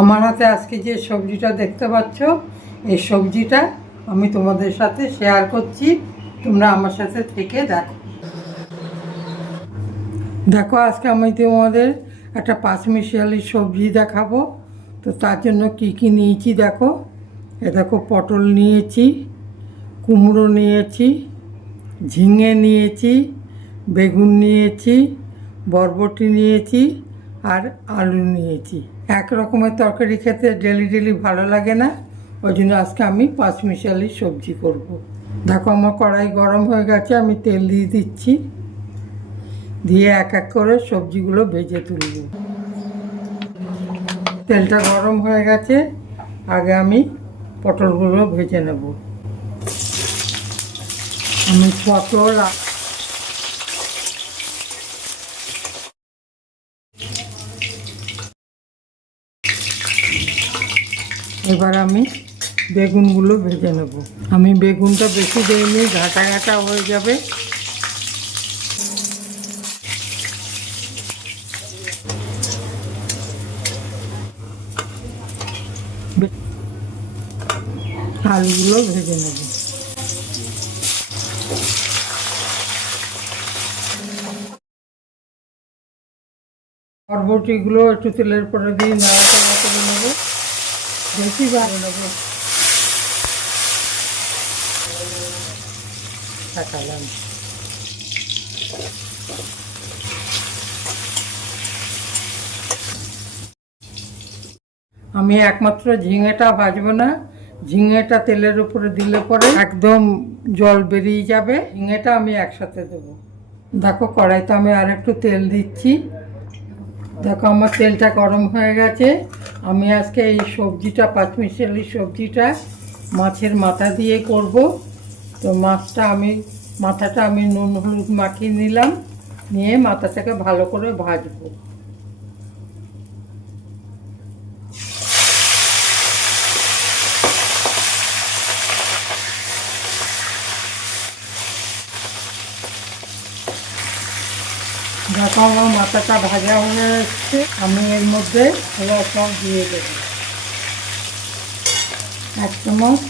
আমার হাতে আজকে যে সবজিটা দেখতে পাচ্ছ, এই সবজিটা আমি তোমাদের সাথে শেয়ার করছি। তোমরা আমার সাথে থেকে দেখো। দেখো, আজকে আমি তোমাদের একটা পাঁচমিশালি সবজি দেখাবো। তো তার জন্য কি কি নিয়েছি দেখো। এ দেখো, পটল নিয়েছি, কুমড়ো নিয়েছি, ঝিঙে নিয়েছি, বেগুন নিয়েছি, বরবটি নিয়েছি আর আলু নিয়েছি। এক রকমের তরকারি খেতে ডেলি ডেলি ভালো লাগে না, ওই জন্য আজকে আমি পাঁচমিশালি সবজি করব। দেখো আমার কড়াই গরম হয়ে গেছে, আমি তেল দিয়ে দিচ্ছি। দিয়ে এক এক করে সবজিগুলো ভেজে তুলব। তেলটা গরম হয়ে গেছে, আগে আমি পটলগুলো ভেজে নেব। আমি পটল এবার আমি বেগুনগুলো ভেজে নেব। আমি বেগুনটা বেশি দিইনি, ঘাটা ঘাটা হয়ে যাবে। আলুগুলো ভেজে নেব। বরবটিগুলো একটু তেলের পরে দিয়ে নাড়াচাড়া করে নেব। আমি একমাত্র ঝিঙেটা ভাজবো না। ঝিঙেটা তেলের উপরে দিলে পরে একদম জল বেরিয়ে যাবে। ঝিঙেটা আমি একসাথে দেবো। দেখো কড়াইতে আমি আর একটু তেল দিচ্ছি। দেখো, আমার তেলটা গরম হয়ে গেছে। আমি আজকে এই সবজিটা, পাঁচমিশালি সবজিটা মাছের মাথা দিয়ে করব। তো মাছটা আমি, মাথাটা আমি নুন হলুদ মাখিয়ে নিলাম। নিয়ে মাথাটাকে ভালো করে ভাজবো। দেখো আমার মাথাটা ভাজা হয়ে এসছে, আমি এর মধ্যে সব দিয়ে দেবো। এক চামচ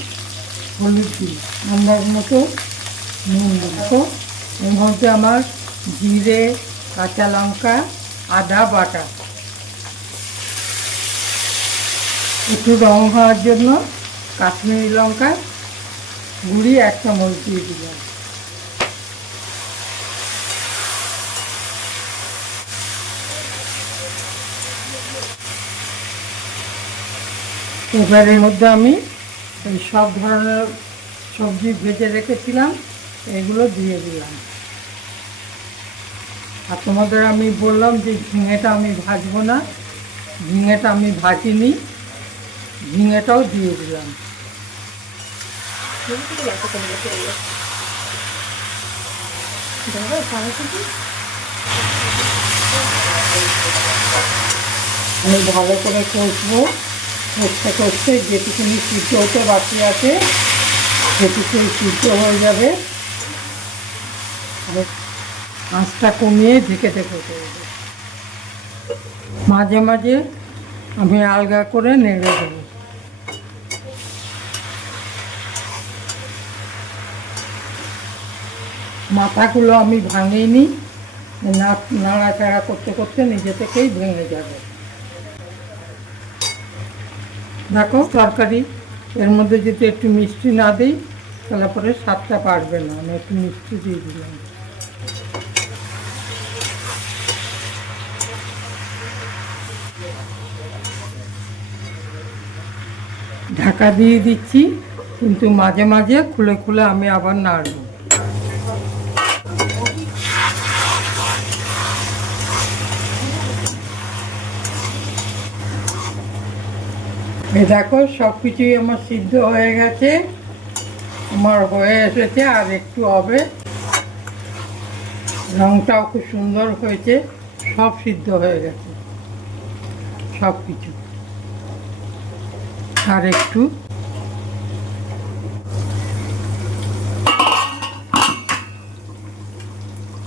হলুদ দিই আন্দাজ মতো নুন দেবো এর মধ্যে আমার জিরে, কাঁচা লঙ্কা, আদা বাটা। একটু রং হওয়ার জন্য কাশ্মীরি লঙ্কা গুঁড়ি এক চামচ দিয়ে দিলাম। এর মধ্যে আমি এই সব ধরনের সবজি ভেজে রেখেছিলাম, এগুলো দিয়ে দিলাম। আর তোমাদের আমি বললাম যে ঝিঙেটা আমি ভাজবো না, ঝিঙেটা আমি ভাজিনি, ঝিঙেটাও দিয়ে দিলাম। আমি ভালো করে কষবো। কষতে কষতে যেটুকুনি সিদ্ধ হতে বাকি আছে, সেটুকুই সিদ্ধ হয়ে যাবে। আঁচটা কমিয়ে ঢেকে ঢেকে মাঝে মাঝে আমি আলগা করে নেড়ে দেবো। মাথাগুলো আমি ভাঙিনি নাড়াচাড়া করতে করতে নিজে থেকেই ভেঙে যাবে। দেখো তরকারি, এর মধ্যে যদি একটু মিষ্টি না দিই, তাহলে পরে স্বাদটা পারবে না, আমি একটু মিষ্টি দিয়ে দিলাম। ঢাকা দিয়ে দিচ্ছি, কিন্তু মাঝে মাঝে খুলে খুলে আমি আবার নাড়ব। দেখো সব কিছুই আমার সিদ্ধ হয়ে গেছে। আমার হয়ে এসেছে, আর একটু হবে। রংটাও খুব সুন্দর হয়েছে, সব সিদ্ধ হয়ে গেছে। সব কিছু আর একটু।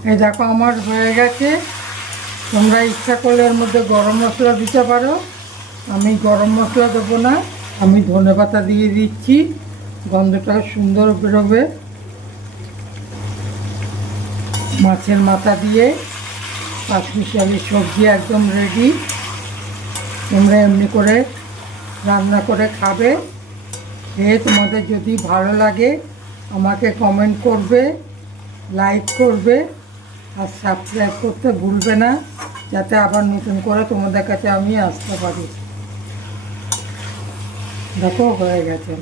এই দেখো, আমার হয়ে গেছে। তোমরা ইচ্ছা করলে এর মধ্যে গরম মশলা দিতে পারো। আমি গরম মশলা দেবো না, আমি ধনে পাতা দিয়ে দিচ্ছি, গন্ধটা সুন্দর বেরোবে। মাছের মাথা দিয়ে পাঁচমিশালি সবজি একদম রেডি তোমরা এমনি করে রান্না করে খাবে। খেয়ে তোমাদের যদি ভালো লাগে, আমাকে কমেন্ট করবে লাইক করবে, আর সাবস্ক্রাইব করতে ভুলবে না, যাতে আবার নতুন করে তোমাদের কাছে আমি আসতে পারি। দেখো, হয়ে গেছে।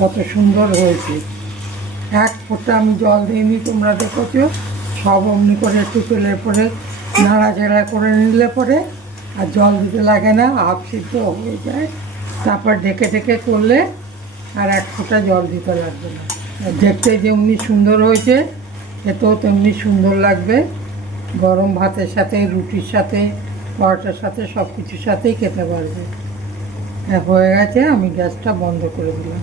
কত সুন্দর হয়েছে। এক ফোঁটা আমি জল দিইনি, তোমরা দেখেছ? সব অমনি করে একটু তেলের পরে নাড়াচাড়া করে নিলে পরে আর জল দিতে লাগে না, হাফ সিদ্ধ হয়ে যায়। তারপর ঢেকে ঢেকে করলে আর এক ফোঁটা জল দিতে লাগবে না। দেখতে যেমনি সুন্দর হয়েছে, খেতেও তেমনি সুন্দর লাগবে। গরম ভাতের সাথে, রুটির সাথে, পরোটার সাথে সব কিছুর সাথেই খেতে পারবে। হয়ে গেছে আমি গ্যাসটা বন্ধ করে দিলাম।